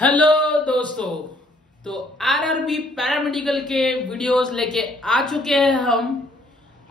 Hello दोस्तों। तो RRB paramedical के वीडियोस लेके आ चुके हैं हम।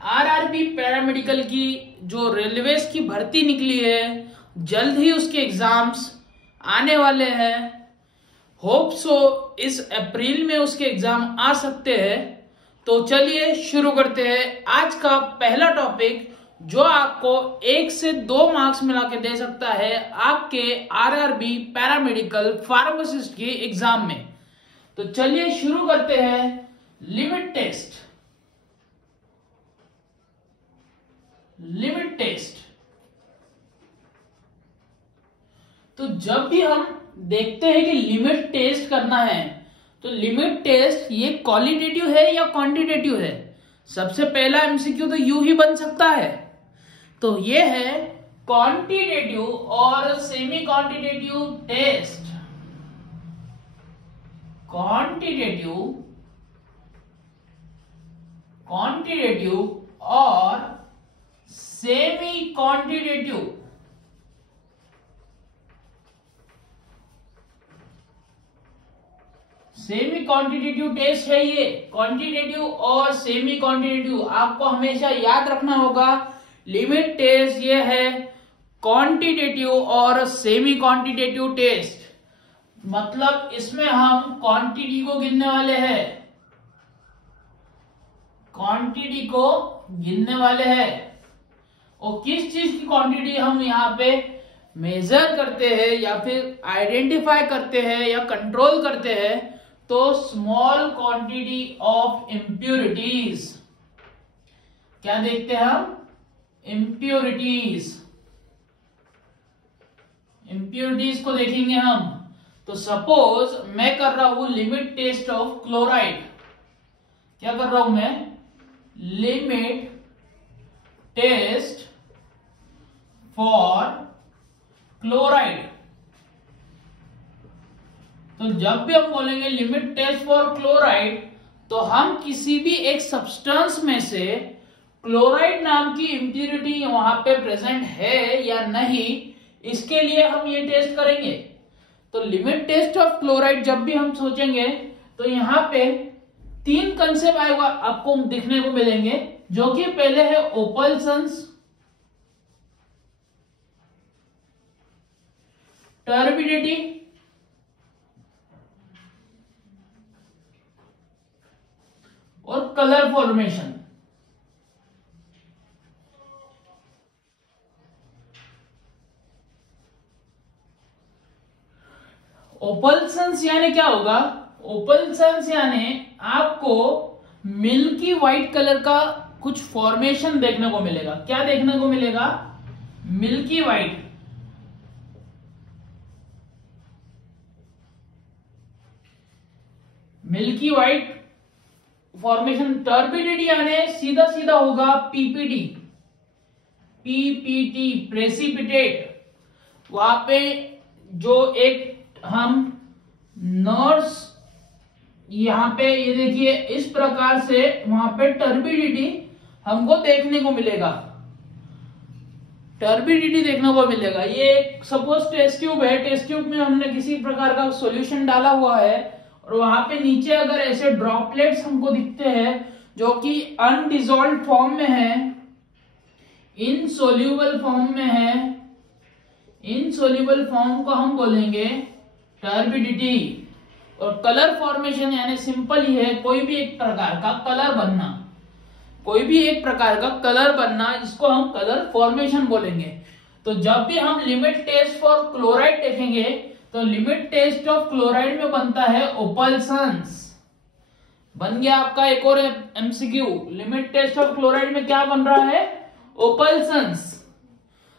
आरआरबी पैरामेडिकल की जो रेलवेज की भर्ती निकली है, जल्द ही उसके एग्जाम्स आने वाले हैं। होप सो इस अप्रैल में उसके एग्जाम आ सकते हैं। तो चलिए शुरू करते हैं आज का पहला टॉपिक, जो आपको 1 से 2 मार्क्स मिला के दे सकता है आपके आरआरबी पैरामेडिकल फार्मासिस्ट की एग्जाम में। तो चलिए शुरू करते हैं। Limit test. तो जब भी हम देखते हैं कि लिमिट टेस्ट करना है, तो लिमिट टेस्ट ये क्वालिटेटिव है या क्वांटिटेटिव है? सबसे पहला एमसीक्यू तो यू ही बन सकता है। तो ये है क्वांटिटेटिव और सेमी क्वांटिटेटिव टेस्ट। क्वांटिटेटिव और semi quantitative. Semi quantitative test है ये। क्वांटिटेटिव और सेमी क्वांटिटेटिव आपको हमेशा याद रखना होगा। लिमिट टेस्ट ये है क्वांटिटेटिव और सेमी क्वांटिटेटिव टेस्ट। मतलब इसमें हम क्वांटिटी को गिनने वाले हैं, और किस चीज की क्वांटिटी हम यहाँ पे मेजर करते हैं या फिर आइडेंटिफाई करते हैं या कंट्रोल करते हैं? तो स्मॉल क्वांटिटी ऑफ इम्प्यूरिटीज। क्या देखते हैं हम? इम्प्यूरिटीज को देखेंगे हम। तो सपोज मैं कर रहा हूं लिमिट टेस्ट ऑफ क्लोराइड। क्या कर रहा हूं मैं? Limit test for chloride. तो जब भी हम बोलेंगे लिमिट टेस्ट फॉर क्लोराइड, तो हम किसी भी एक सब्सटेंस में से क्लोराइड नाम की इम्प्यूरिटी वहां पे प्रेजेंट है या नहीं, इसके लिए हम ये टेस्ट करेंगे। तो लिमिट टेस्ट ऑफ क्लोराइड जब भी हम सोचेंगे, तो यहाँ पे 3 कंसेप्ट आएगा आपको दिखने को मिलेंगे, जो कि पहले है ओपल्सन्स, टर्बिडिटी और कलर फॉर्मेशन। ओपल्सन्स यानी क्या होगा? ओपल्सन्स यानी आपको मिल्की व्हाइट कलर का कुछ फॉर्मेशन देखने को मिलेगा। क्या देखने को मिलेगा? Milky white. फॉर्मेशन। टर्बिडिटी यानी सीधा सीधा होगा पीपीटी, प्रेसिपिटेट। वहां पे जो एक हम नर्स, यहां पे ये देखिए इस प्रकार से वहां पे टर्बिडिटी हमको देखने को मिलेगा। ये सपोज टेस्ट ट्यूब है। टेस्ट ट्यूब में हमने किसी प्रकार का सॉल्यूशन डाला हुआ है, और वहां पे नीचे अगर ऐसे ड्रॉपलेट्स हमको दिखते हैं जो कि अनडिजॉल्व फॉर्म में है, इनसोल्यूबल फॉर्म को हम बोलेंगे टर्बिडिटी। और कलर फॉर्मेशन यानी सिंपल ही है, कोई भी एक प्रकार का कलर बनना, इसको हम कलर फॉर्मेशन बोलेंगे। तो जब भी हम लिमिट टेस्ट फॉर क्लोराइड देखेंगे, तो लिमिट टेस्ट ऑफ क्लोराइड में बनता है ओपल्सन्स। बन गया आपका एक और MCQ. Limit test of chloride में क्या बन रहा है? ओपल्सन्स।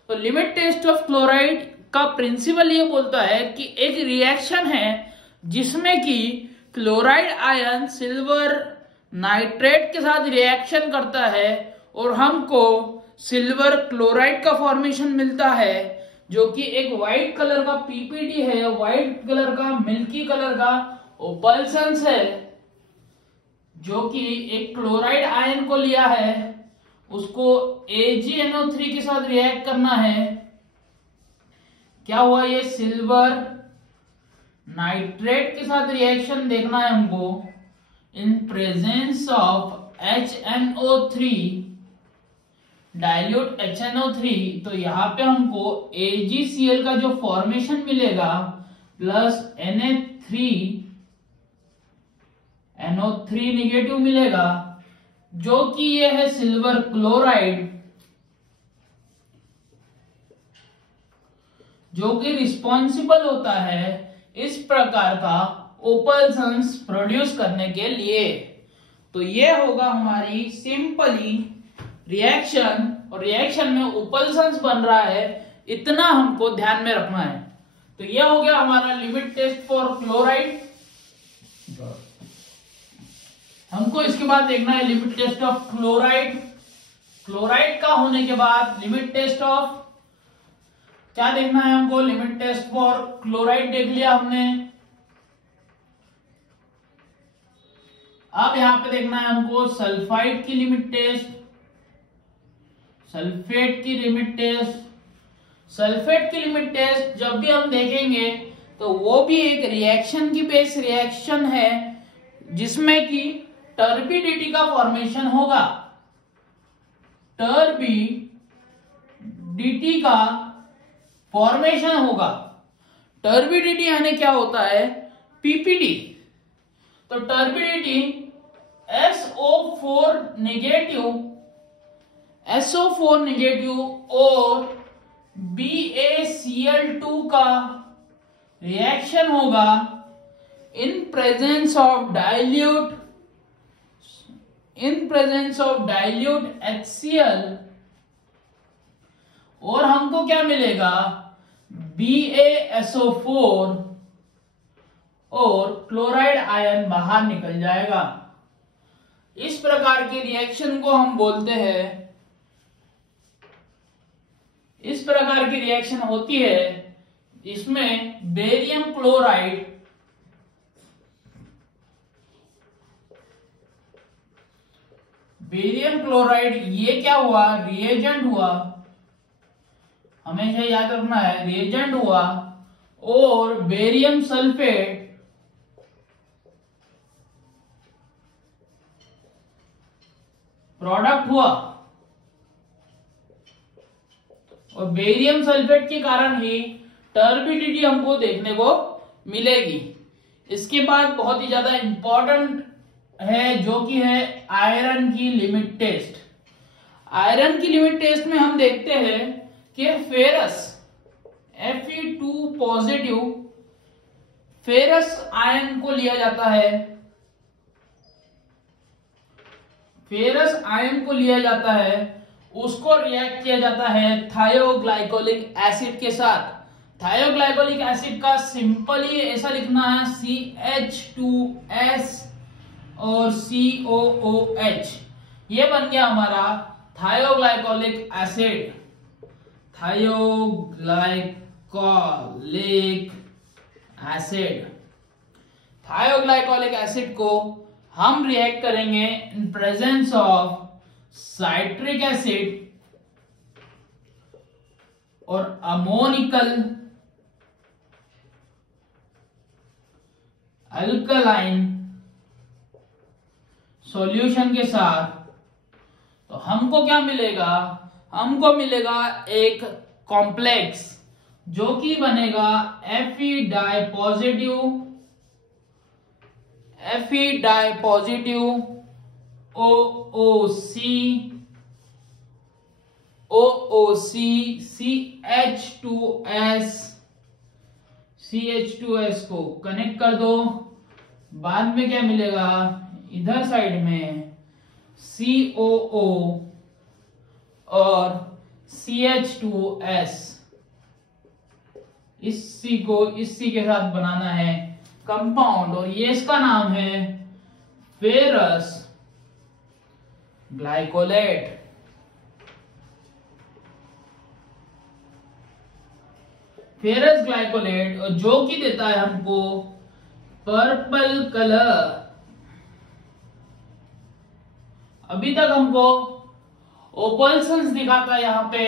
तो लिमिट टेस्ट ऑफ क्लोराइड का प्रिंसिपल ये बोलता है कि एक रिएक्शन है जिसमें कि क्लोराइड आयन सिल्वर नाइट्रेट के साथ रिएक्शन करता है, और हमको सिल्वर क्लोराइड का फॉर्मेशन मिलता है, जो कि एक व्हाइट कलर का पीपीटी है, व्हाइट कलर का मिल्की कलर का ओपल्सन्स है, जो कि एक क्लोराइड आयन को लिया है, उसको AgNO3 के साथ रिएक्ट करना है। क्या हुआ? ये सिल्वर नाइट्रेट के साथ रिएक्शन देखना है हमको in presence of HNO3, dilute HNO3। तो यहाँ पे हमको AgCl का जो फॉर्मेशन मिलेगा प्लस NO3 निगेटिव मिलेगा, जो कि ये है सिल्वर क्लोराइड, जो कि रिस्पॉन्सिबल होता है इस प्रकार का ओपल्सन्स प्रोड्यूस करने के लिए। तो ये होगा हमारी सिंपली रिएक्शन, और रिएक्शन में ओपल्सन्स बन रहा है, इतना हमको ध्यान में रखना है। तो ये हो गया हमारा लिमिट टेस्ट फॉर क्लोराइड। हमको इसके बाद देखना है limit test of chloride. Chloride का होने के बाद लिमिट टेस्ट ऑफ क्या देखना है हमको, लिमिट टेस्ट फॉर क्लोराइड देख लिया हमने। अब यहां पे देखना है हमको सल्फाइड की लिमिट टेस्ट, सल्फेट की लिमिट टेस्ट। सल्फेट की लिमिट टेस्ट जब भी हम देखेंगे तो वो भी एक रिएक्शन की बेस रिएक्शन है, जिसमें कि टर्बिडिटी का फॉर्मेशन होगा। टर्बिडिटी का फॉर्मेशन होगा। टर्बिडिटी यानी क्या होता है, पीपीडी। तो टर्बिडिटी SO4 नेगेटिव और BaCl2 का रिएक्शन होगा in presence of dilute HCl, और हमको क्या मिलेगा, BaSO4 और क्लोराइड आयन बाहर निकल जाएगा। इस प्रकार की रिएक्शन को हम बोलते हैं, इस प्रकार की रिएक्शन होती है इसमें बेरियम क्लोराइड ये क्या हुआ, रिएजेंट हुआ, हमेशा याद रखना है, रिएजेंट हुआ, और बेरियम सल्फेट प्रोडक्ट हुआ। और बेरियम सल्फेट के कारण ही टर्बिडिटी हमको देखने को मिलेगी। इसके बाद बहुत ही ज्यादा इंपॉर्टेंट है, जो कि है आयरन की लिमिट टेस्ट। आयरन की लिमिट टेस्ट में हम देखते हैं कि ferrous Fe2 positive ferrous ion को लिया जाता है, फेरस आयन को लिया जाता है, उसको रिएक्ट किया जाता है थायोग्लाइकोलिक एसिड के साथ। थायोग्लाइकोलिक एसिड का सिंपली ऐसा लिखना है CH2S और COOH, ये बन गया हमारा थायोग्लाइकोलिक एसिड। थायोग्लाइकोलिक एसिड को हम रिएक्ट करेंगे in presence of citric acid और अमोनिकल अल्कलाइन सॉल्यूशन के साथ। तो हमको क्या मिलेगा, हमको मिलेगा एक कॉम्प्लेक्स जो कि बनेगा Fe डाइपॉजिटिव OOC CH2S को कनेक्ट कर दो। बाद में क्या मिलेगा, इधर साइड में COO और CH2S, इसी के साथ बनाना है कंपाउंड, और ये इसका नाम है फेरस ग्लाइकोलेट। फेरस ग्लाइकोलेट, और जो कि देता है हमको पर्पल कलर। अभी तक हमको ओपल्सन्स दिखा था, यहां पे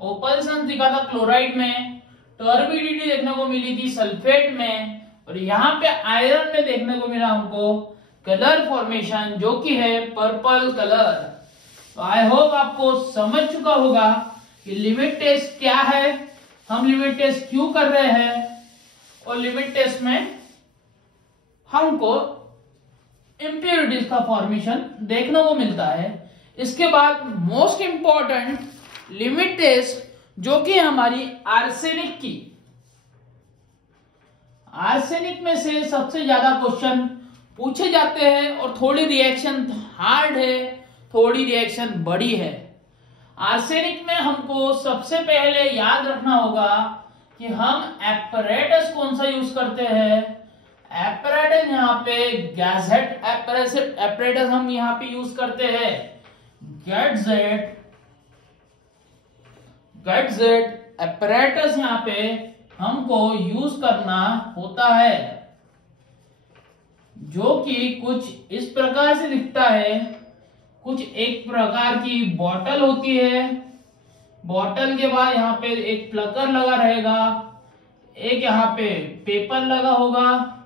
ओपल्सन्स दिखा था क्लोराइड में, टर्बिडिटी देखने को मिली थी सल्फेट में, और यहाँ पे आयरन में देखने को मिला हमको कलर फॉर्मेशन जो कि है पर्पल कलर। तो आई होप आपको समझ चुका होगा कि लिमिट टेस्ट क्या है, हम लिमिट टेस्ट क्यों कर रहे हैं, और लिमिट टेस्ट में हमको इम्प्योरिटीज का फॉर्मेशन देखने को मिलता है। इसके बाद मोस्ट इंपॉर्टेंट लिमिट टेस्ट जो कि हमारी आर्सेनिक की, आर्सेनिक में से सबसे ज्यादा क्वेश्चन पूछे जाते हैं और थोड़ी रिएक्शन हार्ड है, थोड़ी रिएक्शन बड़ी है। आर्सेनिक में हमको सबसे पहले याद रखना होगा कि हम एपरेटस कौन सा यूज करते हैं। एपरेटस यहाँ पे गैजेट एपरेटस हम यहाँ पे यूज करते हैं। गैजेट एपरेटस यहाँ पे हमको यूज करना होता है, जो कि कुछ इस प्रकार से दिखता है। कुछ एक प्रकार की बॉटल होती है, बॉटल के बाद यहाँ पे एक प्लकर लगा रहेगा, एक यहाँ पे पेपर लगा होगा,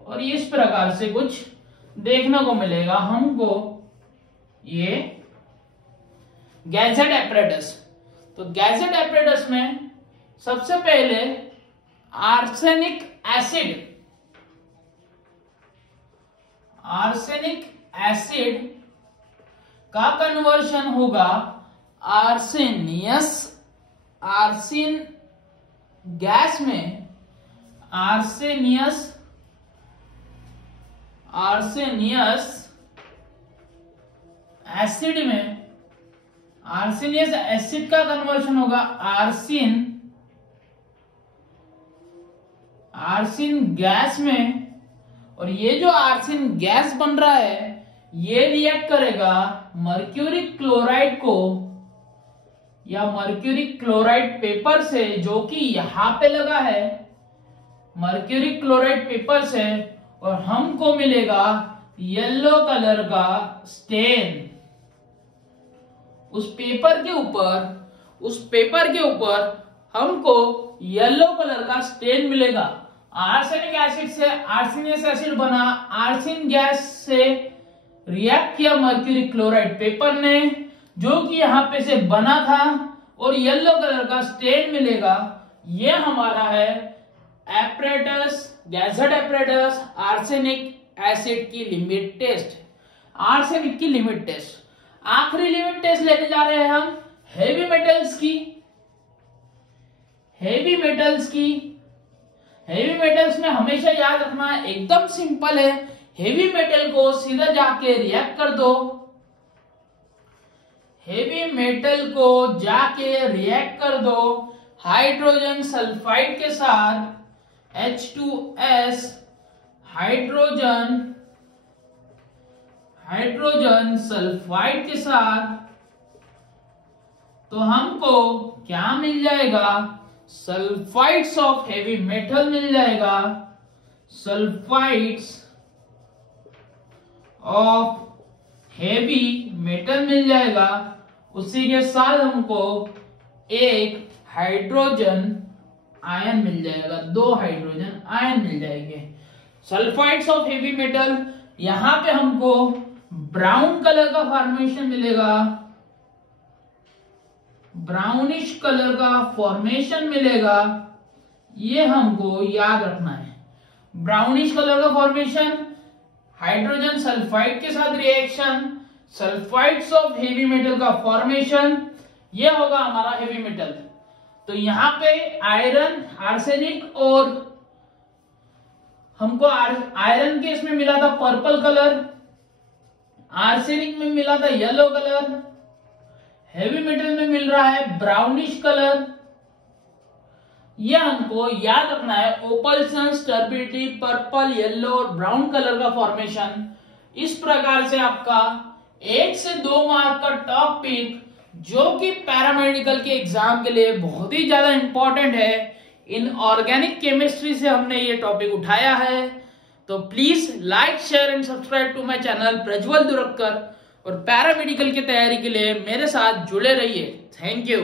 और इस प्रकार से कुछ देखने को मिलेगा हमको ये गैजेट एपरेटस। तो गैजेट एपरेटस में सबसे पहले आर्सेनिक एसिड का कन्वर्शन होगा आर्सिन गैस में, आर्सेनियस एसिड में, आर्सेनियस एसिड का कन्वर्शन होगा आर्सिन गैस में, और ये जो आर्सिन गैस बन रहा है ये रिएक्ट करेगा मर्क्यूरी क्लोराइड को या मर्क्यूरी क्लोराइड पेपर से, जो कि यहां पे लगा है मर्क्यूरी क्लोराइड पेपर से, और हमको मिलेगा येलो कलर का स्टेन। उस पेपर के ऊपर हमको येलो कलर का स्टेन मिलेगा। आर्सेनिक एसिड से आर्सेनियस एसिड बना, आर्सिन गैस से रिएक्ट किया मर्क्यूरी क्लोराइड पेपर ने, जो कि यहां पे से बना था, और येलो कलर का स्टेन मिलेगा। ये हमारा है apparatus, gadget apparatus, arsenic acid की लिमिट टेस्ट, आर्सेनिक की लिमिट टेस्ट। आखिरी लिमिट टेस्ट लेने जा रहे हैं हम हेवी मेटल्स की। हेवी मेटल्स में हमेशा याद रखना है, एकदम सिंपल है। हेवी मेटल को सीधा जाके रिएक्ट कर दो, हेवी मेटल को जाके रिएक्ट कर दो हाइड्रोजन सल्फाइड के साथ, H2S हाइड्रोजन सल्फाइड के साथ, तो हमको क्या मिल जाएगा, सल्फाइड्स ऑफ हेवी मेटल मिल जाएगा, सल्फाइड्स ऑफ हेवी मेटल मिल जाएगा। उसी के साथ हमको एक हाइड्रोजन आयन मिल जाएगा, 2 हाइड्रोजन आयन मिल जाएंगे। सल्फाइड्स ऑफ हेवी मेटल, यहां पे हमको ब्राउन कलर का फॉर्मेशन मिलेगा, ब्राउनिश कलर का फॉर्मेशन मिलेगा। ये हमको याद रखना है, ब्राउनिश कलर का फॉर्मेशन, हाइड्रोजन सल्फाइड के साथ reaction, sulphides of heavy metal का फॉर्मेशन, ये होगा हमारा हेवी मेटल। तो यहाँ पे आयरन, आर्सेनिक, और हमको आयरन के इसमें मिला था पर्पल कलर, आर्सेनिक में मिला था येलो कलर, हेवी मेटल में मिल रहा है ब्राउनिश कलर। यह हमको याद रखना है, ओपल्सन्स, टर्बिडिटी, पर्पल, येलो और ब्राउन कलर का फॉर्मेशन। इस प्रकार से आपका 1 से 2 मार्क का टॉपिक, जो कि पैरामेडिकल के एग्जाम के लिए बहुत ही ज्यादा इंपॉर्टेंट है, इन ऑर्गेनिक केमिस्ट्री से हमने ये टॉपिक उठाया है। तो please like, share and subscribe to my channel Prajwal Durakkar, और पैरामेडिकल की तैयारी के लिए मेरे साथ जुड़े रहिए। Thank you.